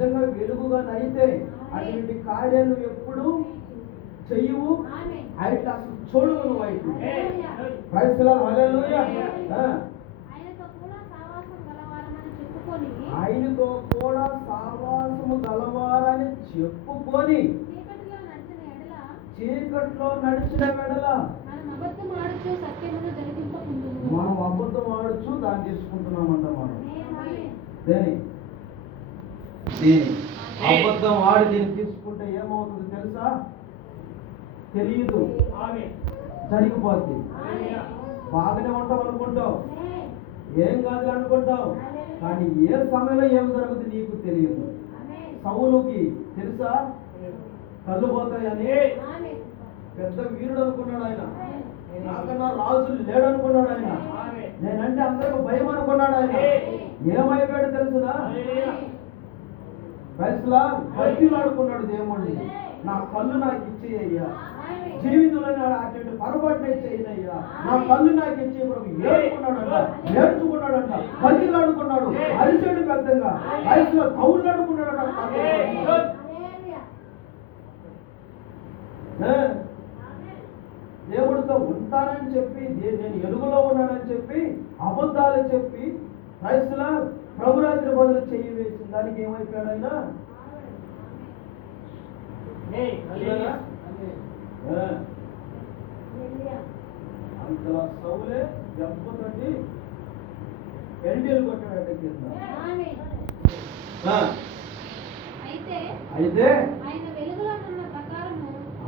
నిజంగా వెలుగుగానైతే అటువంటి కార్యాలు ఎప్పుడు చెయ్యవు, అయితే అసలు చూడవు నువ్వు అయితే. ప్రైజ్ ది లార్డ్, హల్లెలూయా. ఆయనతో కూడా సావాసము గలవారని చెప్పుకొని చీకట్లో నడిచిన వెడల మనం అబద్ధం ఆడచ్చు, దాన్ని తీసుకుంటున్నామంట. మనం దేని అబద్ధం ఆడి దీన్ని తీసుకుంటే ఏమవుతుంది తెలుసా? తెలియదు, జరిగిపోద్ది. బాగానే ఉంటావు అనుకుంటావు, ఏం కాదు అనుకుంటావు, కానీ ఏ సమయంలో ఏం జరుగుతుంది నీకు తెలియదు. సౌలుకి తెలుసా కళ్ళు పోతాయని? పెద్ద వీరుడు అనుకున్నాడు ఆయన, నాకన్నా రాజు లేడు అనుకున్నాడు ఆయన, నేనంటే అందరికి భయం అనుకున్నాడు ఆయన. ఏమైపోయాడు తెలుసునా? భక్తులు ఆడుకున్నాడు దేవుడిని, నా కళ్ళు నాకు ఇచ్చేయ్యా, జీవితంలో అటువంటి పొరపాటునే చేయనయ్యా, నా కళ్ళు నాకు ఇచ్చే ప్రభు. ఏడుకున్నాడంట, ఏడ్చుకున్నాడంట, భక్తులు ఆడుకున్నాడు, అరిసాడు పెద్దగా, వయసులో కౌళ్ళు ఆడుకున్నాడంట. దేవుడితో ఉంటానని చెప్పి, నేను ఎలుగులో ఉన్నానని చెప్పి, అబద్ధాలు చెప్పి వయసులో ప్రభురాత్రి బదులు చెయ్యి వేసిన దానికి ఏమైపోయాడు ఆయన? అంతలా సౌలే దెబ్బతోటి ఎల్డీలు కొట్టాడట కింద. అయితే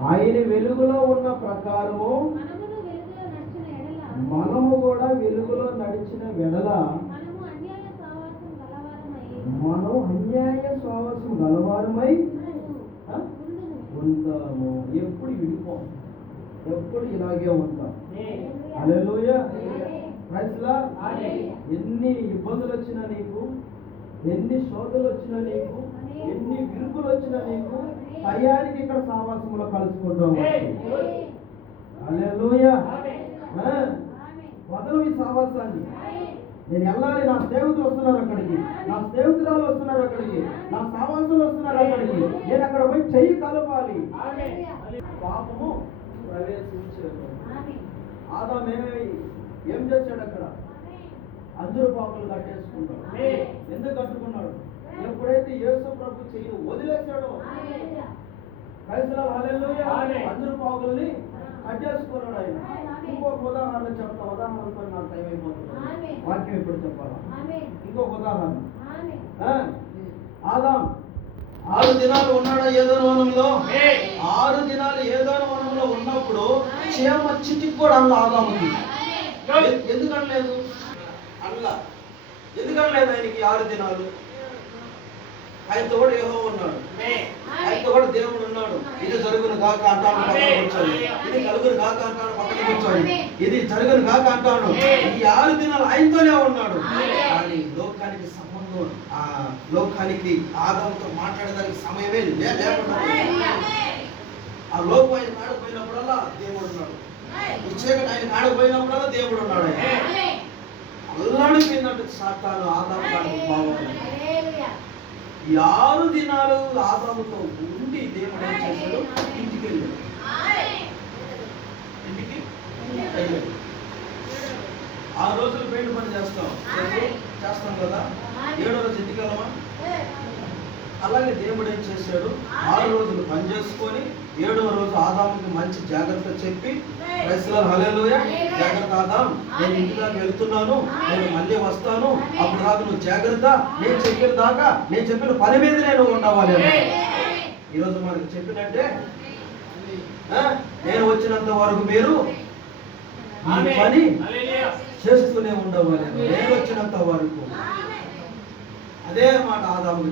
ఆయన వెలుగులో ఉన్న ప్రకారము మనము కూడా వెలుగులో నడిచిన వెడల మనం అన్యాయ స్వావసం గలవారమై ఉంటాము. ఎప్పుడు విడిపోం, ఎప్పుడు ఇలాగే ఉంటాం. హల్లెలూయా. Praise the lord. ఎన్ని ఇబ్బందులు వచ్చినా నీకు, ఎన్ని శోధనలు వచ్చినా నీకు, ఎన్ని విరుపులు వచ్చినా నీకు, టయానికి ఇక్కడ సావాసంలో కలుసుకుంటాం. హల్లెలూయా. వదలు ఈ సావాసాన్ని. నేను వెళ్ళాలి, నా స్నేహితులు వస్తున్నారు అక్కడికి, నా స్నేహితురాలు వస్తున్నారు అక్కడికి, నా సావాసులు వస్తున్నారు అక్కడికి, నేను అక్కడ పోయి చెయ్యి కలపాలి. పాపము ప్రవేశించాడు. ఆదాము ఏం చేశాడు? అక్కడ అంజూరు పాపలు కట్టేసుకున్నాడు. ఎందుకు కట్టుకున్నాడు? ఎప్పుడైతే యేసు ప్రభు చెయ్యి వదిలేశాడో, అంజూరు పాకులని కట్టేసుకున్నాడు ఆయన. ఇంకొక ఉదాహరణ చెప్తా, ఉదాహరణతో నాకు టైం అయిపోతుంది, వాక్యం ఇప్పుడు చెప్పాలా. ఇంకొక ఉదాహరణ, ఆదాం 6 దినాలు ఉన్నాడా ఏదోను వనంలో? 6 దినాలు ఏదోను వనంలో ఉన్నప్పుడు చీమ చిటికి కూడా అన్న ఆదాముకి. ఎందుకనలేదు? అల్లా ఎందుకనలేదు ఆయనకి 6 దినాలు? ఆయనతో కూడా యెహోవా ఉన్నాడు, ఆయనతో కూడా దేవుడు ఉన్నాడు. ఇది జరుగును గాక అంటాను పక్కన కూర్చొని, ఇది కలుగును గాక అంటాను పక్కన కూర్చొని, ఇది జరుగును గాక అంటాను. ఈ 6 దినాలు ఆయనతోనే ఉన్నాడు. కానీ లోకానికి సంబంధం, ఆ లోకానికి ఆదాముతో మాట్లాడడానికి సమయమే లేకుండా, ఆ లోకం ఆయన కాడపోయినప్పుడల్లా దేవుడు ఉన్నాడు, ఈ చీకటి ఆయన కాడపోయినప్పుడల్లా దేవుడు ఉన్నాడు. అల్లాడిపోయిందంటే సాతాను ఆదాము కాడకు బాగుంది. ఈ 6 దినాలు ఆదాముతో ఉండి దేవుడు ఏం చేశాడు? ఇంటికి వెళ్ళాడు. ఇంటికి వెళ్ళాడు. 6 రోజులు పెయింట్ పని చేస్తాం కదా, 7వ రోజు ఇంటికి వెళ్ళమా? అలాగే దేవుడు ఏం చేశాడు? 6 రోజులు పని చేసుకొని 7వ రోజు ఆదాముకి మంచి జాగ్రత్త చెప్పి, హల్లెలూయా, జాగ్రత్త ఆదాం, నేను ఇంటి దాకా వెళ్తున్నాను, నేను మళ్ళీ వస్తాను, అప్పుడు దాకా నువ్వు జాగ్రత్త, నేను చెప్పిన దాకా, నేను చెప్పిన పని మీద నేను ఉండవాలి. ఈరోజు మనకు చెప్పినట్టే, నేను వచ్చినంత వరకు మీరు పని చేస్తూనే ఉండవాలి, నేను వచ్చినంత వరకు. అదే మాట ఆదాముకు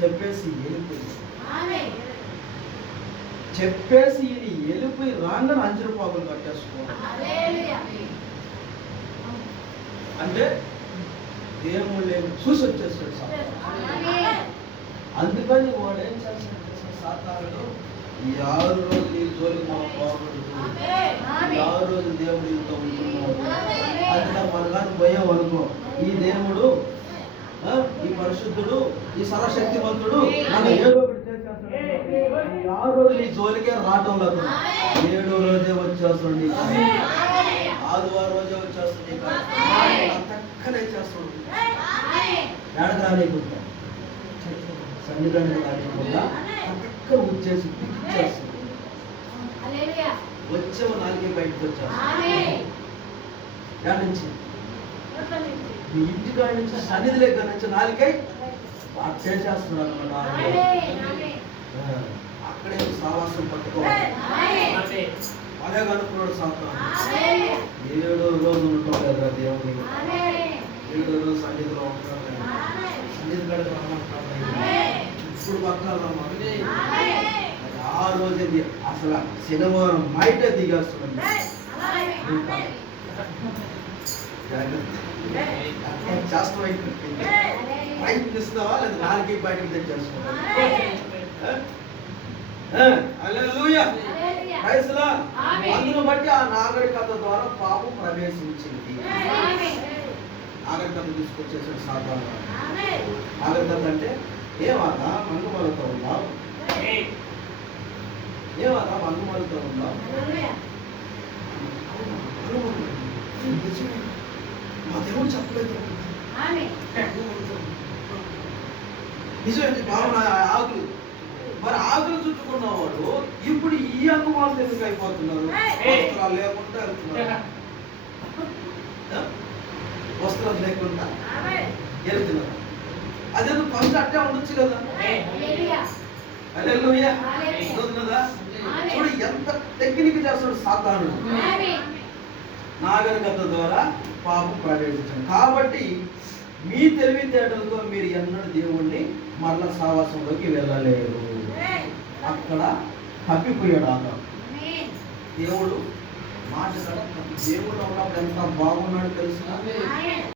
చెప్పేసి ఈయన వెళ్ళిపోయి రాంగని అంజూరు పాకులు కట్టేసుకోవాలి. అంటే దేవుడు లేని చూసి వచ్చేస్తాడు సాతాను. అందుకని వాడు ఏం చేస్తాడు? సాతానుడు ఈ 6 రోజులు ఈ జోలికి మనం పోకూడదు, ఈ 6 రోజులు దేవుడు ఇంత ఉంటున్నాడు. అందుకని మన కానీ పోయాం అనుకో, ఈ దేవుడు ఈ పరిశుద్ధుడు, ఈ సర్వశక్తివంతుడు నన్ను ఏదో ఒకటి చేసేస్తాడు. ఆ రోజు నీ జోలికే రావటం లేదు. 7వ రోజే వచ్చేస్తాడు. ఆదివారం రోజే వచ్చేస్తుంది. చక్కనే చేస్తాడు. ఏడకు రాలేకుండా, సన్నిధానం రాలేకుండా చక్కగా వచ్చేసి ఇచ్చేస్తాడు. వచ్చేమో నాలుగే బయటకు వచ్చేస్తాడు. ఏడు నుంచి మీ ఇంటికాడ నుంచి సన్నిధి దగ్గర నుంచి నాలుగై చేసేస్తున్నాడు అన్నమాట. అక్కడే సావాసం పట్టుకోవాలి. అదే కనుక్కున్నాడు సాతాను. 7వ రోజు ఉండటం లేదా దేవుని, 7వ రోజు సన్నిధిలో ఉంటాడు. సన్నిధి కడుపు రమ్మంటాడు. ఇప్పుడు పక్కన రమ్మంటే ఆ రోజు అసలు శనివారం బయట దిగేస్తున్నాడు. చేస్తావా? ప్రయత్నిస్తావా లేదా నాలుగే బయటకు తెచ్చేస్తావా? అందును బట్టి ఆ నాగరికత ద్వారా పాపం ప్రవేశించింది. నాగరికత తీసుకొచ్చేసాడు సాధారణ. నాగరికత అంటే ఏమాదా మంగుమలతో ఉన్నావు, ఏమాదా మంగుమలతో ఉన్నావు. మా దేవుడు చెప్పలేదు. నిజమే భావన. ఆకులు మరి ఆకులు చుట్టుకున్నవాడు ఇప్పుడు ఈ అనుమానం ఎందుకు అయిపోతున్నారు? వస్త్రాలు లేకుండా వెళ్తున్నారు. వస్త్రాలు లేకుండా వెళ్తున్నారు. అదేదో ఫస్ట్ అట్టే ఉండొచ్చు కదా. హల్లెలూయా. చూడు ఎంత టెక్నిక్ చేస్తాడు సాతానుడు. నాగరికత ద్వారా పాపం ప్రవేశించాడు. కాబట్టి మీ తెలివితేటలతో మీరు ఎన్నడూ దేవుణ్ణి మరల సావాసంలోకి వెళ్ళలేరు. అక్కడ తప్పిపోయాడు ఆదాము. దేవుడు మాట దేవుడు ఉన్నప్పుడు ఎంత బాగున్నాడు తెలుసునా?